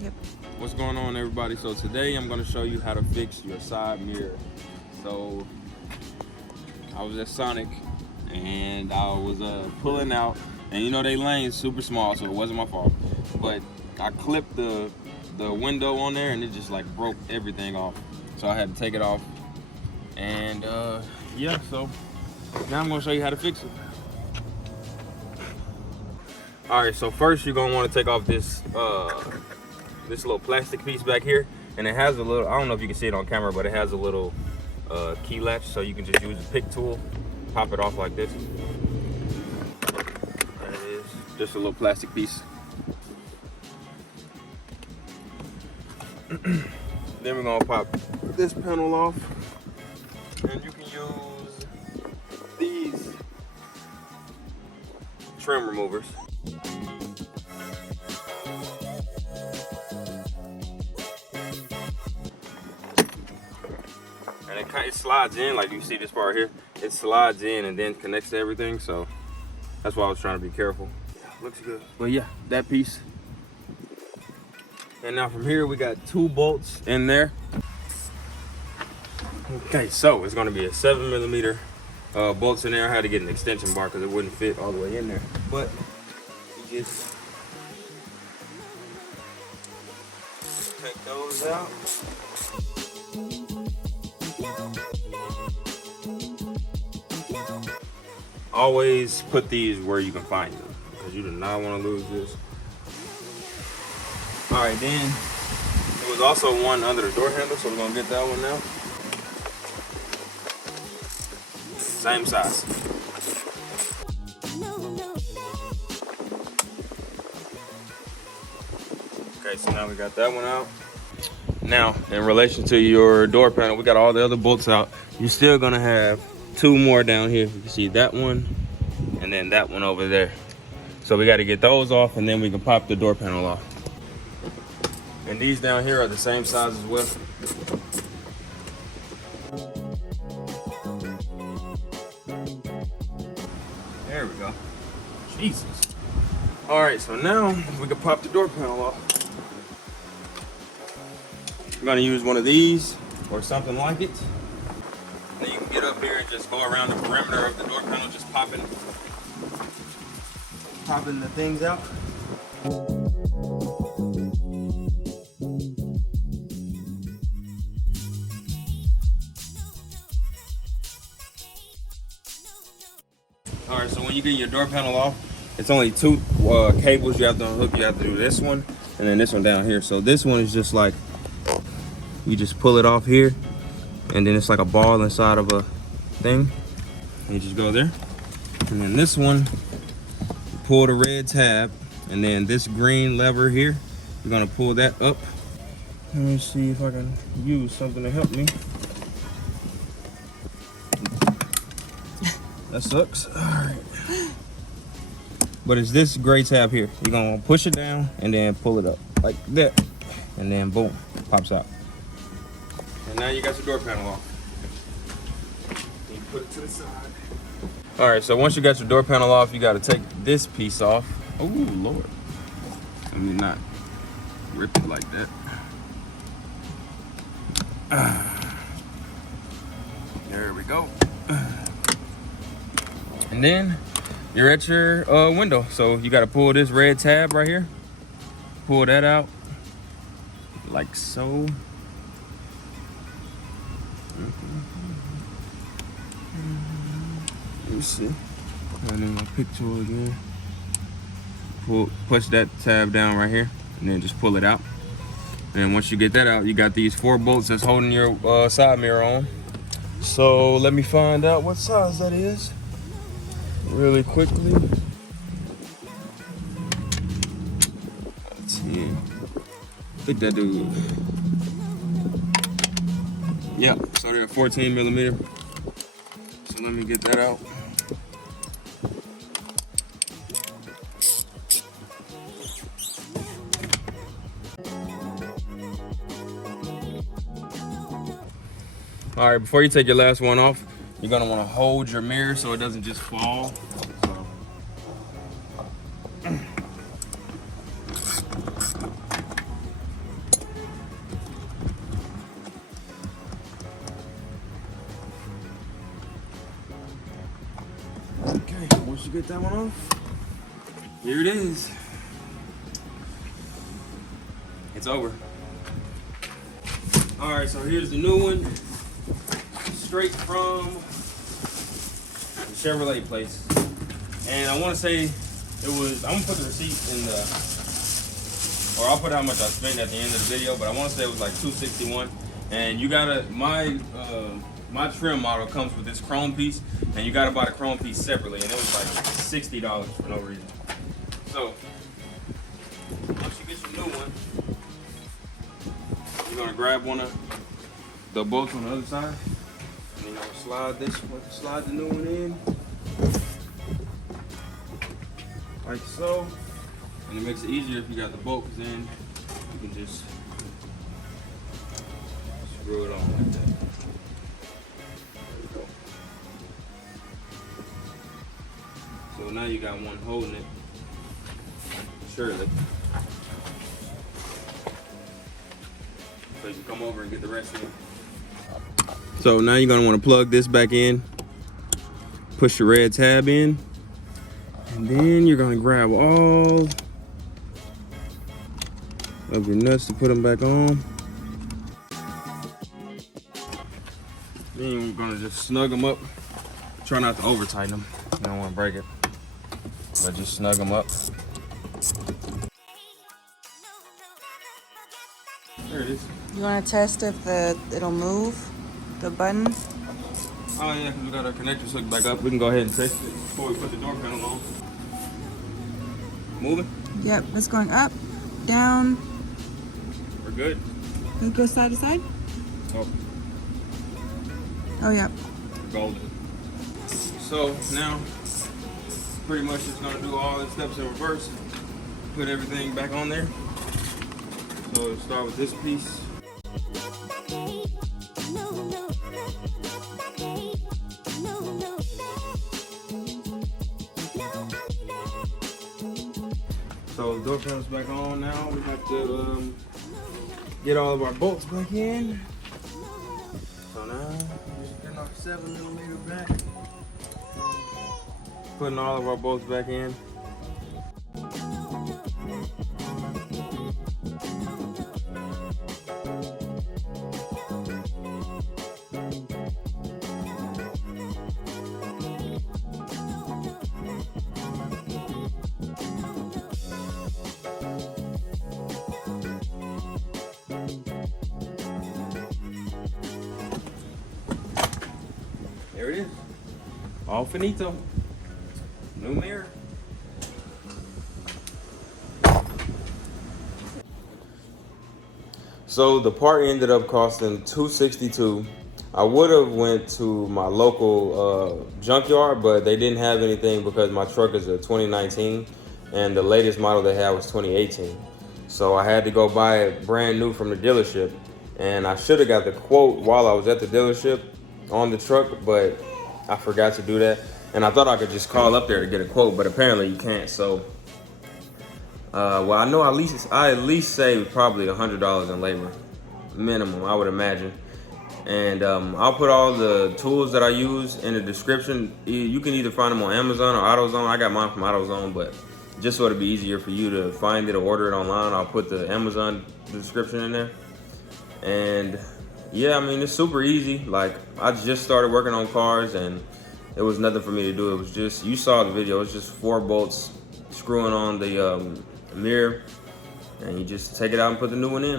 Yep. What's going on, everybody? So today I'm going to show you how to fix your side mirror. So I was at Sonic and I was pulling out, and you know they lanes super small, so it wasn't my fault. But I clipped the window on there and it just like broke everything off. So I had to take it off. And yeah, so now I'm going to show you how to fix it. All right, so first you're gonna want to take off this this little plastic piece back here, and it has a little, I don't know if you can see it on camera, but it has a little key latch, so you can just use a pick tool, pop it off like this. There it is, just a little plastic piece. Then we're gonna pop this panel off, and you can use these trim removers. And it slides in, like you see this part here, it slides in and then connects to everything, so that's why I was trying to be careful. Yeah, looks good. But yeah, that piece. And now from here we got 2 bolts in there. Okay, so it's gonna be a 7mm bolts in there. I had to get an extension bar because it wouldn't fit all the way in there. But you just take those out. Always put these where you can find them, because you do not want to lose this. All right, then there was also one under the door handle, so we're gonna get that one now. Same size. Okay, so now we got that one out. Now, in relation to your door panel, we got all the other bolts out. You're still gonna have 2 more down here. You can see that one and then that one over there. So we got to get those off, and then we can pop the door panel off. And these down here are the same size as well. There we go. Jesus. All right, so now we can pop the door panel off. I'm gonna use one of these or something like it. Then you can get up here and just go around the perimeter of the door panel, just popping the things out. All right, so when you get your door panel off, it's only 2 cables you have to unhook. You have to do this one and then this one down here. So this one is just like, you just pull it off here, and then it's like a ball inside of a thing. And you just go there. And then this one, you pull the red tab, and then this green lever here, you're gonna pull that up. Let me see if I can use something to help me. That sucks. All right. But it's this gray tab here. You're gonna push it down and then pull it up like that. And then boom, pops out. And now you got your door panel off. You put it to the side. All right, so once you got your door panel off, you got to take this piece off. Oh Lord, let me not rip it like that. There we go. And then you're at your window. So you got to pull this red tab right here. Pull that out like so. Let me see. And then my pick tool again. Push that tab down right here, and then just pull it out. And then once you get that out, you got these 4 bolts that's holding your side mirror on. So let me find out what size that is really quickly. 10. I think that dude. Yeah, so they're 14mm. So let me get that out. All right, before you take your last one off, you're gonna wanna hold your mirror so it doesn't just fall. So. you get that one off, here it is. It's over. All right, so here's the new one, straight from the Chevrolet place. And I want to say it was, I'm gonna put the receipt in the, or I'll put how much I spent at the end of the video, but I want to say it was like $261. And you gotta, my trim model comes with this chrome piece, and you gotta buy the chrome piece separately, and it was like $60 for no reason. So once you get your new one, you're gonna grab one of the bolts on the other side, and you're gonna slide the new one in, like so. And it makes it easier if you got the bolt, because then you can just screw it on like that. There we go. So now you got one holding it, surely. So you can come over and get the rest of it. So now you're gonna want to plug this back in, push your red tab in, and then you're gonna grab all of your nuts to put them back on. Then you're gonna just snug them up. Try not to over tighten them. You don't want to break it, but just snug them up. There it is. You want to test if it'll move, the button? Oh yeah, because we got our connectors hooked back up. We can go ahead and test it before we put the door panel on. Moving? Yep, it's going up, down. We're good. It goes side to side? Oh. Oh, yeah. Golden. So now, pretty much just gonna do all the steps in reverse. Put everything back on there. So start with this piece. So the door panel's back on now. We have to get all of our bolts back in. So now, just getting our 7mm back. Putting all of our bolts back in. There it is. All finito. New mirror. So the part ended up costing $262. I would have went to my local junkyard, but they didn't have anything because my truck is a 2019 and the latest model they had was 2018. So I had to go buy it brand new from the dealership, and I should have got the quote while I was at the dealership on the truck, but I forgot to do that. And I thought I could just call up there to get a quote, but apparently you can't. So, well, I know I at least saved probably $100 in labor, minimum, I would imagine. And I'll put all the tools that I use in the description. You can either find them on Amazon or AutoZone. I got mine from AutoZone, but just so it'd be easier for you to find it or order it online, I'll put the Amazon description in there. And yeah, I mean, it's super easy. Like, I just started working on cars and it was nothing for me to do. It was just, you saw the video, it's just 4 bolts screwing on the mirror, and you just take it out and put the new one in.